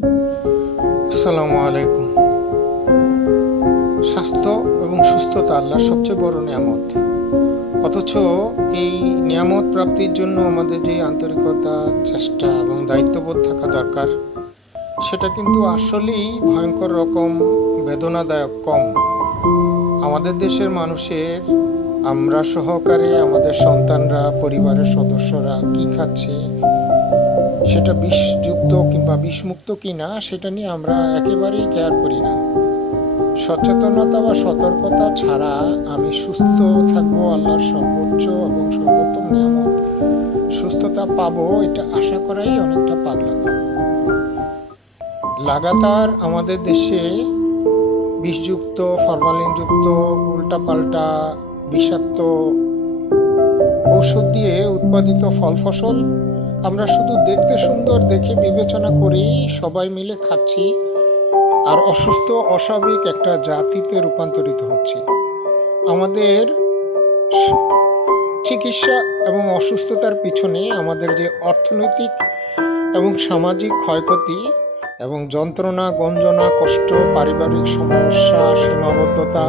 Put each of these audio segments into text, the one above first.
আসসালামু আলাইকুম। স্বাস্থ্য এবং সুস্থতা আল্লাহর সবচেয়ে বড় নিয়ামত। অথচ এই নিয়ামত প্রাপ্তির জন্য আমাদের যে আন্তরিকতা, চেষ্টা এবং দায়িত্ববোধ থাকা দরকার, সেটা কিন্তু আসলেই ভয়ঙ্কর রকম বেদনাদায়ক কম। আমাদের দেশের মানুষের, আমরা সহকারে আমাদের সন্তানরা, পরিবারের সদস্যরা কি খাচ্ছে, সেটা বিষযুক্ত কিংবা বিষমুক্ত কিনা সেটা নিয়ে আমরা একেবারেই কেয়ার করি না। সচেতনতা বা সতর্কতা ছাড়া আমি সুস্থ থাকবো, আল্লাহর সর্বোচ্চ এবং সর্বোত্তম নিয়ামত সুস্থতা পাবো, এটা আশা করাই অনেকটা পাগলামি। লাগাতার আমাদের দেশে বিষযুক্ত, ফরমালিনযুক্ত, উল্টাপাল্টা বিষাক্ত ঔষধ দিয়ে উৎপাদিত ফল ফসল আমরা শুধু দেখতে সুন্দর দেখে বিবেচনা করেই সবাই মিলে খাচ্ছি, আর অসুস্থ অস্বাভাবিক একটা জাতিতে রূপান্তরিত হচ্ছে। আমাদের চিকিৎসা এবং অসুস্থতার পিছনে আমাদের যে অর্থনৈতিক এবং সামাজিক ক্ষয়ক্ষতি এবং যন্ত্রণা, গঞ্জনা, কষ্ট, পারিবারিক সমস্যা, সীমাবদ্ধতা,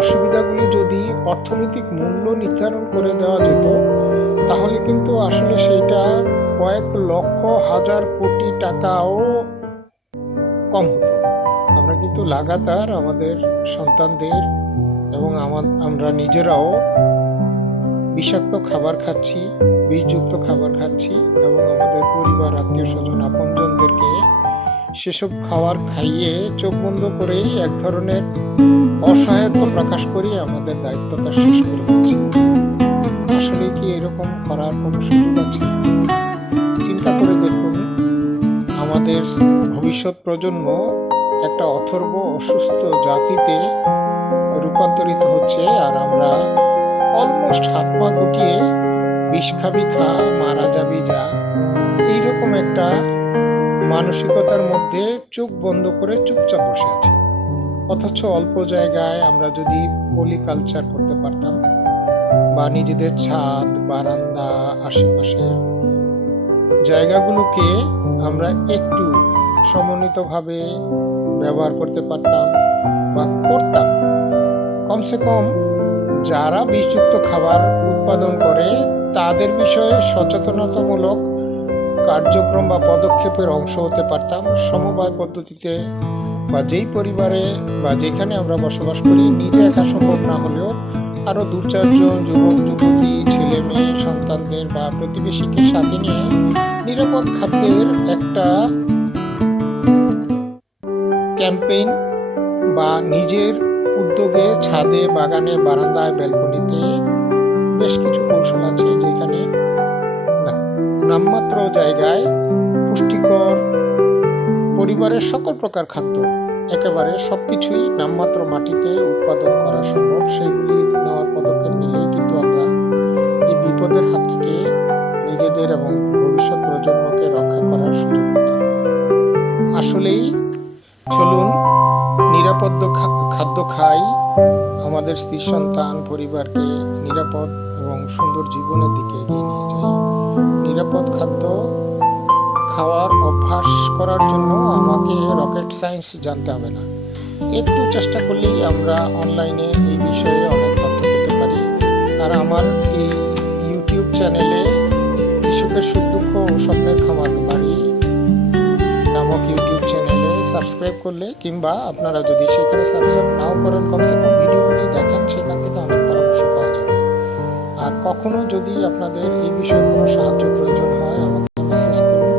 অসুবিধাগুলি যদি অর্থনৈতিক মূল্য নির্ধারণ করে দেওয়া যেত, তাহলে কিন্তু আসলে সেটা কয়েক লক্ষ হাজার কোটি টাকাও কম হতো। আমরা কিন্তু লাগাতার আমাদের সন্তানদের এবং আমরা নিজেরাও বিষাক্ত খাবার খাচ্ছি, বিষযুক্ত খাবার খাচ্ছি এবং আমাদের পরিবার, আত্মীয় স্বজন, আপনজনদেরকে সেসব খাবার খাইয়ে চোখ বন্ধ করেই এক ধরনের অসহায়ত্ব প্রকাশ করি, আমাদের দায়িত্বটা শেষ করে দিচ্ছি। আসলে কি এরকম করার কোনো সুযোগ আছে? চিন্তা করে দেখুন, আমাদের ভবিষ্যৎ প্রজন্ম একটা অথর্ব অসুস্থ জাতিতে রূপান্তরিত হচ্ছে, আর আমরা অলমোস্ট হাত পা গুটিয়ে বিষ খাবি খা, মারা যাবি যা, এইরকম একটা মানসিকতার মধ্যে চোখ বন্ধ করে চুপচাপ বসে আছি। অথচ অল্প জায়গায় আমরা যদি পলিকালচার করতে পারতাম, বা নিজেদের ছাদ, বারান্দা, আশেপাশের জায়গাগুলোকে আমরা একটু সমন্বিতভাবে ব্যবহার করতে পারতাম বা করতাম, কমসে কম যারা বিষযুক্ত খাবার উৎপাদন করে তাদের বিষয়ে সচেতনতামূলক কার্যক্রম বা পদক্ষেপের অংশ হতে পারতাম। সমবায় পদ্ধতিতে বা যেই পরিবারে বা যেখানে আমরা বসবাস করি, নিজে একা সম্ভব না হলেও আরো 2-4 জন যুবক যুবতী, ছেলে মেয়ে, সন্তানদের বা প্রতিবেশীকে সাথে নিয়ে নিরাপদ খাদ্যের একটা ক্যাম্পেইন বা নিজের উদ্যোগে ছাদে, বাগানে, বারান্দায়, ব্যালকনিতে বেশ কিছু কৌশল আছে, যেখানে নামমাত্র জায়গায় পুষ্টিকর পরিবারের সকল প্রকার খাদ্য, একেবারে সবকিছুই নামমাত্র মাটিতে উৎপাদন করা সম্ভব। সেগুলি নেওয়ার পদক্ষেপ নিলেই কিন্তু আমরা এই বিপদের হাত থেকে নিজেদের এবং ভবিষ্যৎ প্রজন্মকে রক্ষা করার সুযোগ পেতাম। আসলেই চলুন নিরাপদ খাদ্য খাই, আমাদের স্ত্রী সন্তান পরিবারকে নিরাপদ এবং সুন্দর জীবনের দিকে এগিয়ে নিয়ে যাই। নিরাপদ খাদ্য খাওয়ার অভ্যাস করার জন্য আমাকে রকেট সায়েন্স জানতে হবে না। একটু চেষ্টা করলেই আমরা অনলাইনে এই বিষয়ে অনেক তথ্য পেতে পারি। আর আমার এই ইউটিউব চ্যানেলে কৃষকের সুখ দুঃখ ও স্বপ্নের খামার বাড়ি নামক ইউটিউব চ্যানেলে সাবস্ক্রাইব করলে, কিংবা আপনারা যদি সেখানে সাবস্ক্রাইব নাও করেন, কমসে কম ভিডিওগুলি দেখেন, সেখান থেকে অনেক পরামর্শ পাওয়া যাবে। আর কখনো যদি আপনাদের এই বিষয়ে কোনো সাহায্য প্রয়োজন হয়, আমাকে মেসেজ করুন,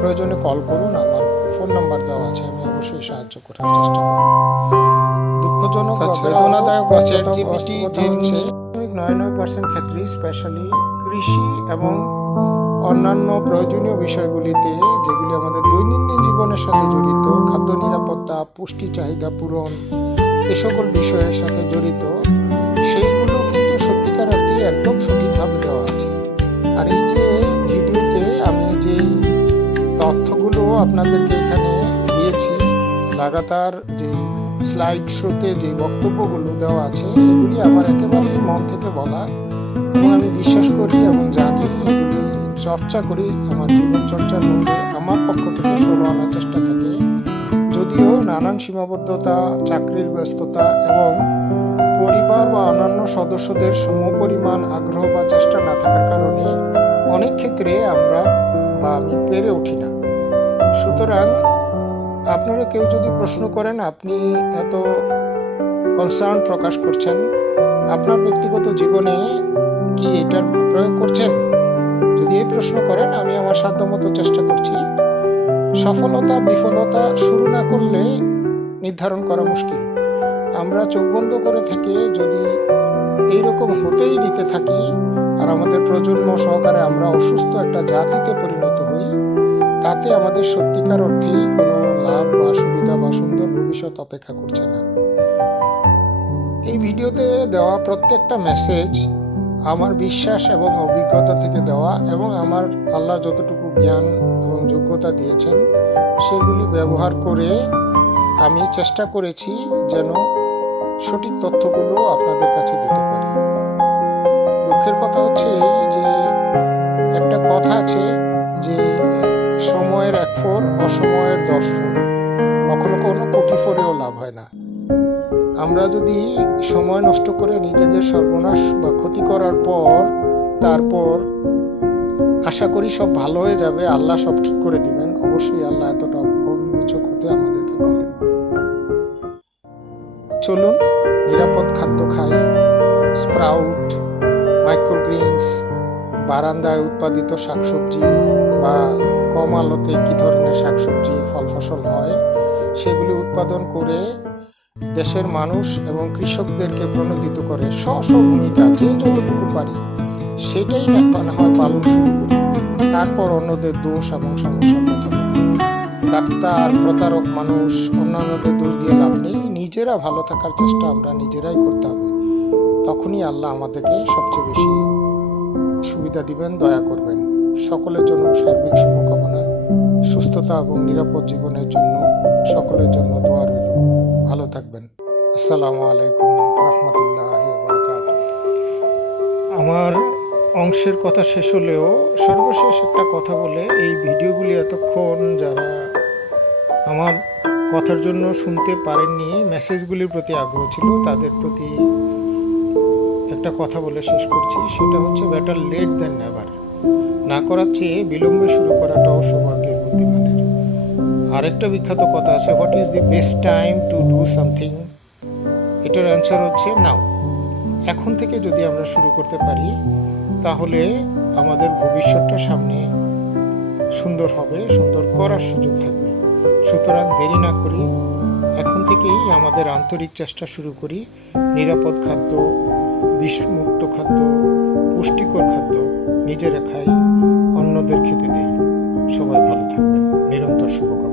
প্রয়োজনে কল করুন, আমার ফোন নাম্বার দেওয়া আছে, আমি অবশ্যই সাহায্য করার চেষ্টা করব। দুঃখজনক বা বেদনাদায়ক চ্যাটজিপিটি হচ্ছে 99% ক্ষেত্রেই, স্পেশালি কৃষি এবং অন্যান্য প্রয়োজনীয় বিষয়গুলিতে, যেগুলি আমাদের দৈনন্দিন জীবনের সাথে জড়িত, খাদ্য নিরাপত্তা, পুষ্টি চাহিদা পূরণ, এ সকল বিষয়ের সাথে জড়িত, সেইগুলো কিন্তু সত্যিকার অর্থে একদম সঠিকভাবে দেওয়া আছে। আর এই যে ভিডিওতে আমি যেই তথ্যগুলো আপনাদেরকে এখানে দিয়েছি, লাগাতার যে স্লাইড শোতে যে বক্তব্যগুলো দেওয়া আছে, এগুলি আমার একেবারেই মন থেকে বলা, এবং আমি বিশ্বাস করি এবং জানি, এগুলি চর্চা করি, আমার জীবন চর্চার মধ্যে আমার পক্ষ থেকে 16 আনার চেষ্টা থাকে। নানান সীমাবদ্ধতা, চাকরির ব্যস্ততা এবং পরিবার বা অন্যান্য সদস্যদের সমপরিমাণ আগ্রহ বা চেষ্টা না থাকার কারণে অনেক ক্ষেত্রে আমি পেরে উঠি না। সুতরাং আপনারা কেউ যদি প্রশ্ন করেন আপনি এত কনসার্ন প্রকাশ করছেন, আপনার ব্যক্তিগত জীবনে কি এটার প্রয়োগ করছেন? যদি এই প্রশ্ন করেন, আমি আমার সাধ্যমতো চেষ্টা করছি। সফলতা বিফলতা শুরু না করলে নির্ধারণ করা মুশকিল। আমরা চোখ বন্ধ করে থেকে যদি এইরকম হতেই দিতে থাকি আর আমাদের প্রজন্ম সহকারে আমরা অসুস্থ একটা জাতিতে পরিণত হই, তাতে আমাদের সত্যিকার অর্থেই কোনো লাভ বা সুবিধা বা সুন্দর ভবিষ্যৎ অপেক্ষা করছে না। এই ভিডিওতে দেওয়া প্রত্যেকটা মেসেজ আমার বিশ্বাস এবং অভিজ্ঞতা থেকে দেওয়া, এবং আমার আল্লাহ যতটুকু জ্ঞান এবং যোগ্যতা দিয়েছেন সেগুলি ব্যবহার করে আমি চেষ্টা করেছি যেন সঠিক তথ্যগুলো আপনাদের কাছে দিতে পারি। দুঃখের কথা হচ্ছে যে একটা কথা আছে যে সময়ের 1 ফোর, অসময়ের 10 ফোর, কখনো কোনো কোটি ফোরেও লাভ হয় না। আমরা যদি সময় নষ্ট করে নিজেদের সর্বনাশ বা ক্ষতি করার পর তারপর আশা করি সব ভালো হয়ে যাবে, আল্লাহ সব ঠিক করে দিবেন, অবশ্যই আল্লাহ এতটা অবিবেচক হতে আমাদেরকে বলেন না। চলুন নিরাপদ খাদ্য খাই। স্প্রাউট, মাইক্রোগ্রিনস, বারান্দায় উৎপাদিত শাকসবজি বা কম আলোতে কী ধরনের শাকসবজি ফল ফসল হয় সেগুলি উৎপাদন করে দেশের মানুষ এবং কৃষকদেরকে প্রণোদিত করে স্ব ভূমিকা যে যতটুকু পারি সেটাই না হয় পালন শুরু করি। তারপর অন্যদের দোষ এবং সমস্যার কথা বলি। ডাক্তার, প্রতারক মানুষ, অন্যান্যদের দোষ দিয়ে লাভ নেই। নিজেরা ভালো থাকার চেষ্টা আমরা নিজেরাই করতে হবে। তখনই আল্লাহ আমাদেরকে সবচেয়ে বেশি সুবিধা দিবেন, দয়া করবেন। সকলের জন্য সার্বিক শুভকামনা, সুস্থতা এবং নিরাপদ জীবনের জন্য সকলের জন্য দোয়া রইল। ভালো থাকবেন। আসসালামু আলাইকুম রহমতুল্লাহি ওয়া বারাকাতুহু। আমার অংশের কথা শেষ হলেও সর্বশেষ একটা কথা বলে, এই ভিডিওগুলি এতক্ষণ যারা আমার কথার জন্য শুনতে পারেননি, মেসেজগুলির প্রতি আগ্রহ ছিল, তাদের প্রতি একটা কথা বলে শেষ করছি। সেটা হচ্ছে বেটার লেট দেন নেভার। না করার চেয়ে বিলম্বে শুরু করাটাও সৌভাগ্যের বুদ্ধিমানের। আরেকটা বিখ্যাত কথা আছে, what is the best time to do something? এটার অ্যান্সার হচ্ছে নাও। এখন থেকে যদি আমরা শুরু করতে পারি তাহলে আমাদের ভবিষ্যৎটা সামনে সুন্দর হবে, সুন্দর করার সুযোগ থাকবে। সুতরাং দেরি না করি, এখন থেকেই আমাদের আন্তরিক চেষ্টা শুরু করি। নিরাপদ খাদ্য, বিষমুক্ত খাদ্য, পুষ্টিকর খাদ্য নিজেরা খাই, অন্যদের খেতে দেই। সবাই ভালো থাকবেন। নিরন্তর শুভকামনা।